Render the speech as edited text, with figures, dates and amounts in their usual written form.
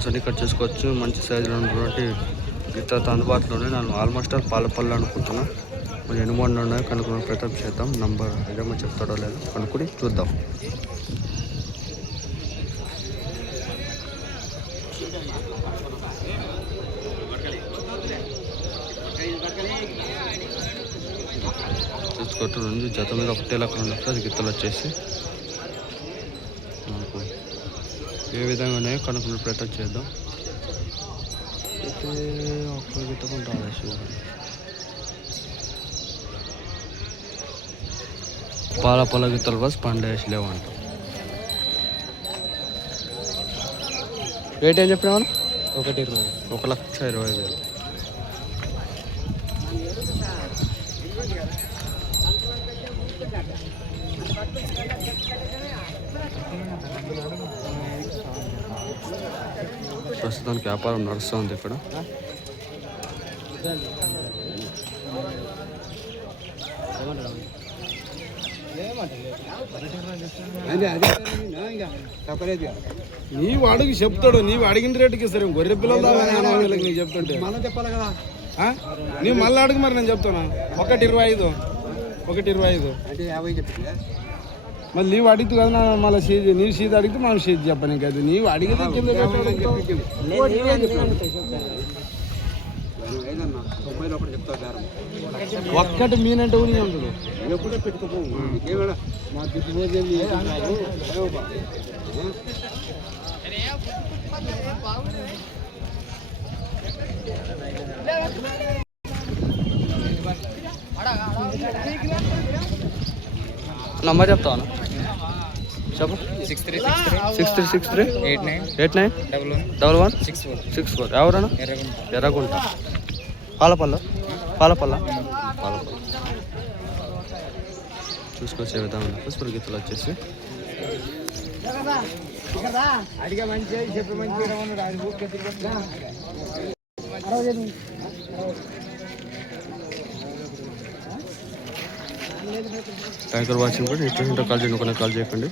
Vegetables అన్ని cut చేసుకోవచ్చు. మంచి సైజులో ఉన్నటువంటి గిత్తతో అందుబాటులోనే నేను ఆల్మోస్ట్ ఆల్ పాలపల్లి అనుకుంటున్నా. మరి ఎన్ని మోడల్ ఉన్నాయో కనుక్కునే ప్రయత్నం చేద్దాం. నంబర్ ఏమో చెప్తాడో లేదో కనుక్కొని చూద్దాం. చూసుకోవచ్చు 2 జత మీద ఒకటే లెక్కలు ఉంటుంది. గిత్తలు వచ్చేసి మనకు ఏ విధంగా ఉన్నాయో కనుక్కునే ప్రయత్నం చేద్దాం. అయితే ఒక్క గిత్త కొంటారు పాల గిత్తలు బస్ పండేసి లేవంట. రేట్ ఏం చెప్పినా 1,20,000. ప్రస్తుతానికి వ్యాపారం నడుస్తుంది ఇక్కడ. నీవు అడుగు చెప్తాడు. నీవు అడిగిన రేటుకి సరే గొర్రె పిల్లలు నీకు చెప్తుంటే చెప్పాలి కదా. నీవు మళ్ళీ అడుగు మరి నేను చెప్తాను 1,25 అంటే 50 చెప్తుంది. మళ్ళీ నీవు అడిగితే కదా మళ్ళీ సీజీ నీవు సీజీ అడిగితే మనం సీజీ చెప్పాను కదా. నీవు అడిగితే ఒక్కటి మీనంటే ఊని ఉంటుంది. ఎప్పుడే పెట్టుకోపో మా నంబర్ చెప్తాను చెప్పు. 6363 8911 ఎవరన్నా ఎర్రగుంట పాలపల్ల చూసుకొచ్చే విధానం పుష్పల గీతలు వచ్చేసి thank you for watching. Interest ఉంటే కాల్ చేయండి, కాల్ చేయకండి.